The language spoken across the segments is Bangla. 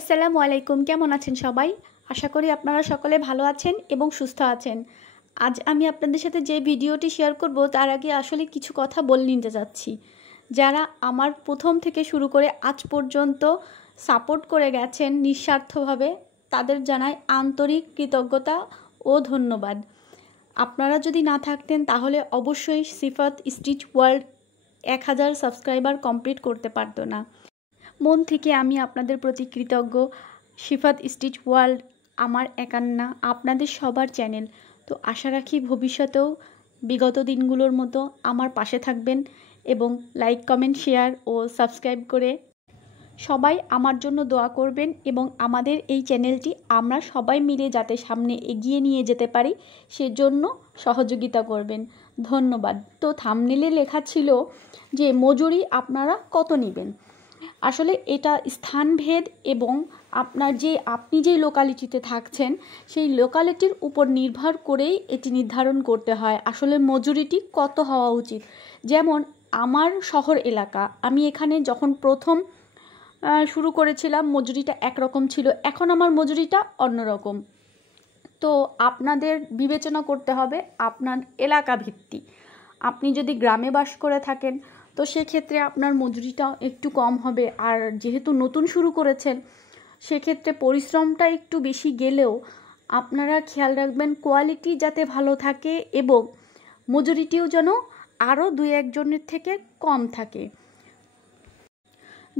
আসসালামু আলাইকুম, কেমন আছেন সবাই? আশা করি আপনারা সকলে ভালো আছেন এবং সুস্থ আছেন। আজ আমি আপনাদের সাথে যে ভিডিওটি শেয়ার করব তার আগে আসলে কিছু কথা বলে নিতে যাচ্ছি। যারা আমার প্রথম থেকে শুরু করে আজ পর্যন্ত সাপোর্ট করে গেছেন নিঃস্বার্থভাবে, তাদের জানাই আন্তরিক কৃতজ্ঞতা ও ধন্যবাদ। আপনারা যদি না থাকতেন তাহলে অবশ্যই সিফাত স্টিচ ওয়ার্ল্ড 1000 সাবস্ক্রাইবার কমপ্লিট করতে পারতো না। মন থেকে আমি আপনাদের প্রতি কৃতজ্ঞ। সিফাত স্টিচ ওয়ার্ল্ড আমার একার না, আপনাদের সবার চ্যানেল। তো আশা রাখি ভবিষ্যতেও বিগত দিনগুলোর মতো আমার পাশে থাকবেন এবং লাইক, কমেন্ট, শেয়ার ও সাবস্ক্রাইব করে সবাই আমার জন্য দোয়া করবেন এবং আমাদের এই চ্যানেলটি আমরা সবাই মিলে যাতে সামনে এগিয়ে নিয়ে যেতে পারি সেজন্য সহযোগিতা করবেন। ধন্যবাদ। তো থাম্বনেলে লেখা ছিল যে মজুরি আপনারা কত নেবেন। আসলে এটা স্থানভেদ এবং আপনি যে লোকালিটিতে থাকছেন সেই লোকালিটির উপর নির্ভর করেই এটি নির্ধারণ করতে হয় আসলে মজুরিটি কত হওয়া উচিত। যেমন আমার শহর এলাকা, আমি এখানে যখন প্রথম শুরু করেছিলাম মজুরিটা একরকম ছিল, এখন আমার মজুরিটা অন্যরকম। তো আপনাদের বিবেচনা করতে হবে আপনার এলাকা ভিত্তিক। আপনি যদি গ্রামে বাস করে থাকেন তো সেক্ষেত্রে আপনার মজুরিটা একটু কম হবে, আর যেহেতু নতুন শুরু করেছেন সেক্ষেত্রে পরিশ্রমটা একটু বেশি গেলেও আপনারা খেয়াল রাখবেন কোয়ালিটি যাতে ভালো থাকে এবং মজুরিটিও যেন আরও 2-1 জনের থেকে কম থাকে।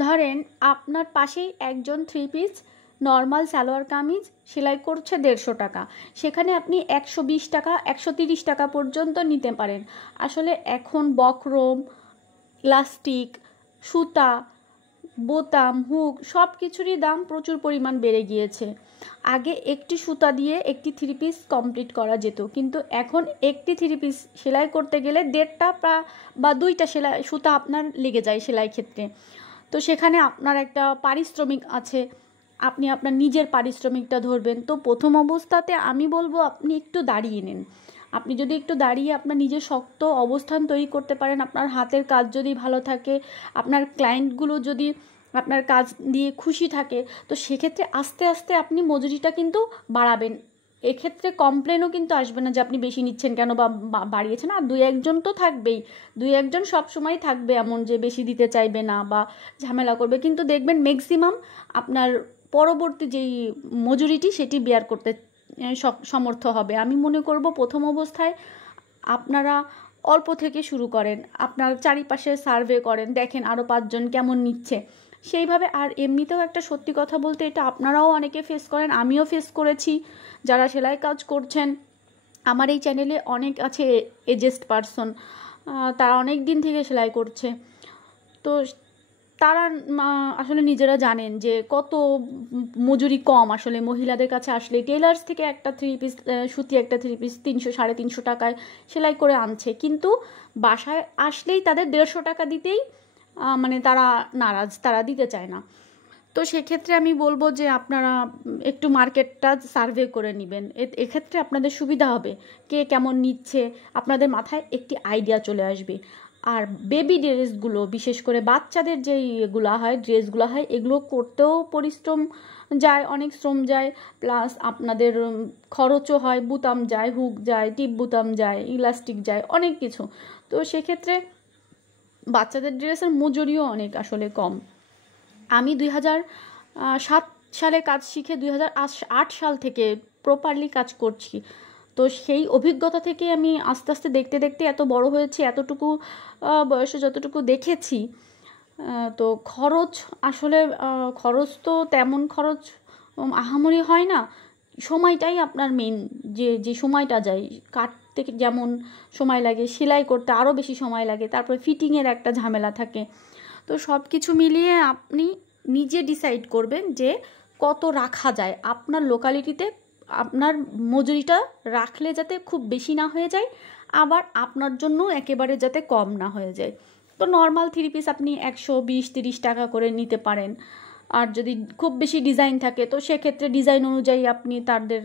ধরেন আপনার পাশেই একজন 3 পিস নর্মাল সালোয়ার কামিজ সেলাই করছে 150 টাকা, সেখানে আপনি 120 টাকা 130 টাকা পর্যন্ত নিতে পারেন। আসলে এখন বক্রম, ইলাস্টিক, সুতা, বোতাম, হুক সব কিছুরই দাম প্রচুর পরিমাণ বেড়ে গিয়েছে। আগে একটি সুতা দিয়ে একটি 3 পিস কমপ্লিট করা যেত, কিন্তু এখন একটি 3 পিস সেলাই করতে গেলে 1.5টা বা 2টা সুতা আপনার লেগে যায় সেলাই ক্ষেত্রে। তো সেখানে আপনার একটা পারিশ্রমিক আছে, আপনি আপনার নিজের পারিশ্রমিকটা ধরবেন। তো প্রথম অবস্থাতে আমি বলবো আপনি একটু দাঁড়িয়ে নিন। আপনি যদি একটু দাঁড়িয়ে আপনার নিজের শক্ত অবস্থান তৈরি করতে পারেন, আপনার হাতের কাজ যদি ভালো থাকে, আপনার ক্লায়েন্টগুলো যদি আপনার কাজ দিয়ে খুশি থাকে, তো সেক্ষেত্রে আস্তে আস্তে আপনি মজুরিটা কিন্তু বাড়াবেন। এক্ষেত্রে কমপ্লেনও কিন্তু আসবে না যে আপনি বেশি নিচ্ছেন কেন বা বাড়িয়েছেন। আর 2-1 জন তো থাকবেই, 2-1 জন সবসময় থাকবে এমন যে বেশি দিতে চাইবে না বা ঝামেলা করবে, কিন্তু দেখবেন ম্যাক্সিমাম আপনার পরবর্তী যেই মজুরিটি সেটি বেয়ার করতে সমর্থ হবে। আমি মনে করব প্রথম অবস্থায় আপনারা অল্প থেকে শুরু করেন, আপনার চারিপাশে সার্ভে করেন, দেখেন আরও 5 জন কেমন নিচ্ছে সেইভাবে। আর এমনিতেও একটা সত্যি কথা বলতে, এটা আপনারাও অনেকে ফেস করেন, আমিও ফেস করেছি। যারা সেলাই কাজ করছেন, আমার এই চ্যানেলে অনেক আছে এজেস্ট পারসন, তারা অনেক দিন থেকে সেলাই করছে। তো তারা আসলে নিজেরা জানেন যে কত মজুরি কম আসলে মহিলাদের কাছে আসলে। টেলার্স থেকে একটা 3 পিস সুতি, একটা 3 পিস 300-350 টাকায় সেলাই করে আনছে, কিন্তু বাসায় আসলেই তাদের 150 টাকা দিতেই মানে তারা নারাজ, তারা দিতে চায় না। তো সেক্ষেত্রে আমি বলবো যে আপনারা একটু মার্কেটটা সার্ভে করে নেবেন, এক্ষেত্রে আপনাদের সুবিধা হবে। কে কেমন নিচ্ছে আপনাদের মাথায় একটি আইডিয়া চলে আসবে। আর বেবি ড্রেসগুলো, বিশেষ করে বাচ্চাদের যেইগুলো হয় ড্রেসগুলো হয়, এগুলো করতেও পরিশ্রম যায়, অনেক শ্রম যায়, প্লাস আপনাদের খরচও হয়, বুতাম যায়, হুক যায়, টিপ বুতাম যায়, ইলাস্টিক যায়, অনেক কিছু। তো সেক্ষেত্রে বাচ্চাদের ড্রেসের মজুরিও অনেক আসলে কম। আমি 2007 সালে কাজ শিখে 2008 সাল থেকে প্রপারলি কাজ করছি। তো সেই অভিজ্ঞতা থেকে আমি আস্তে আস্তে দেখতে দেখতে এত বড় হয়েছি, এতটুকু বয়সে যতটুকু দেখেছি। তো খরচ আসলে খরচ তো তেমন খরচ আহামরি হয় না, সময়টাই আপনার মেন। যে সময়টা যায় কাটতে যেমন সময় লাগে, সেলাই করতে আরও বেশি সময় লাগে, তারপরে ফিটিংয়ের একটা ঝামেলা থাকে। তো সব কিছু মিলিয়ে আপনি নিজে ডিসাইড করবেন যে কত রাখা যায় আপনার লোকালিটিতে। আপনার মজুরিটা রাখলে যাতে খুব বেশি না হয়ে যায়, আবার আপনার জন্য একেবারে যাতে কম না হয়ে যায়। তো নর্মাল 3 পিস আপনি 120-30 টাকা করে নিতে পারেন। আর যদি খুব বেশি ডিজাইন থাকে তো সেক্ষেত্রে ডিজাইন অনুযায়ী আপনি তাদের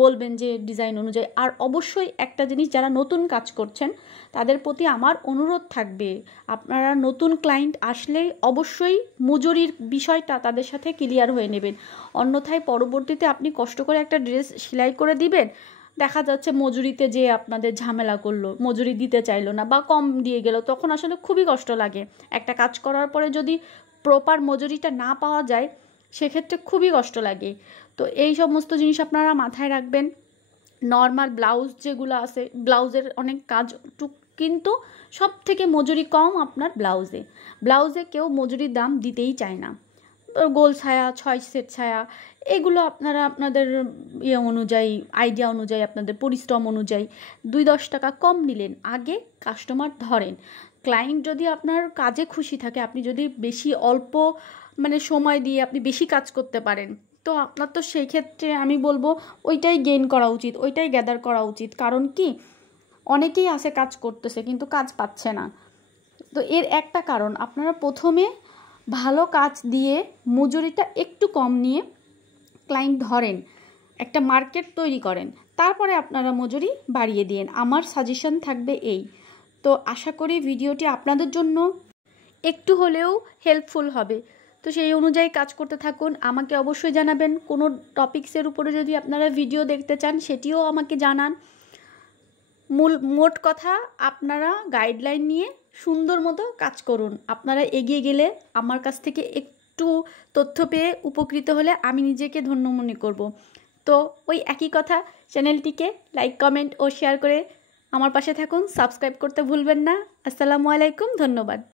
বলবেন যে ডিজাইন অনুযায়ী। আর অবশ্যই একটা জিনিস, যারা নতুন কাজ করছেন তাদের প্রতি আমার অনুরোধ থাকবে, আপনারা নতুন ক্লায়েন্ট আসলেই অবশ্যই মজুরির বিষয়টা তাদের সাথে ক্লিয়ার হয়ে নেবেন। অন্যথায় পরবর্তীতে আপনি কষ্ট করে একটা ড্রেস সেলাই করে দিবেন, দেখা যাচ্ছে মজুরিতে যে আপনাদের ঝামেলা করলো, মজুরি দিতে চাইলো না বা কম দিয়ে গেল, তখন আসলে খুবই কষ্ট লাগে। একটা কাজ করার পরে যদি প্রপার মজুরিটা না পাওয়া যায় সেক্ষেত্রে খুবই কষ্ট লাগে। তো এই সমস্ত জিনিস আপনারা মাথায় রাখবেন। নর্মাল ব্লাউজ যেগুলো আছে, ব্লাউজের অনেক কাজ কিন্তু সব থেকে মজুরি কম আপনার ব্লাউজে কেউ মজুরির দাম দিতেই চায় না। গোল ছায়া, 6 সেট ছায়া, এগুলো আপনারা আপনাদের অনুযায়ী, আইডিয়া অনুযায়ী, আপনাদের পরিশ্রম অনুযায়ী 2-10 টাকা কম নিলেন, আগে কাস্টমার ধরেন। ক্লায়েন্ট যদি আপনার কাজে খুশি থাকে, আপনি যদি বেশি অল্প সময় দিয়ে আপনি বেশি কাজ করতে পারেন, তো আপনার তো সেই ক্ষেত্রে আমি বলবো ওইটাই গেইন করা উচিত, ওইটাই গ্যাদার করা উচিত। কারণ কি, অনেকেই আছে কাজ করতেছে কিন্তু কাজ পাচ্ছে না। তো এর একটা কারণ, আপনারা প্রথমে ভালো কাজ দিয়ে মজুরিটা একটু কম নিয়ে ক্লায়েন্ট ধরেন, একটা মার্কেট তৈরি করেন, তারপরে আপনারা মজুরি বাড়িয়ে দিন। আমার সাজেশন থাকবে এই। তো আশা করি ভিডিওটি আপনাদের জন্য একটু হলেও হেল্পফুল হবে। তো সেই অনুযায়ী কাজ করতে থাকুন। আমাকে অবশ্যই জানাবেন, কোনো টপিক্সের উপরে যদি আপনারা ভিডিও দেখতে চান সেটিও আমাকে জানান। মোট কথা, আপনারা গাইডলাইন নিয়ে সুন্দর মতো কাজ করুন। আপনারা এগিয়ে গেলে, আমার কাছ থেকে একটু তথ্য পেয়ে উপকৃত হলে আমি নিজেকে ধন্য মনে করব। তো ওই একই কথা, চ্যানেলটিকে লাইক, কমেন্ট ও শেয়ার করে আমার পাশে থাকুন। সাবস্ক্রাইব করতে ভুলবেন না। আসসালামু আলাইকুম, ধন্যবাদ।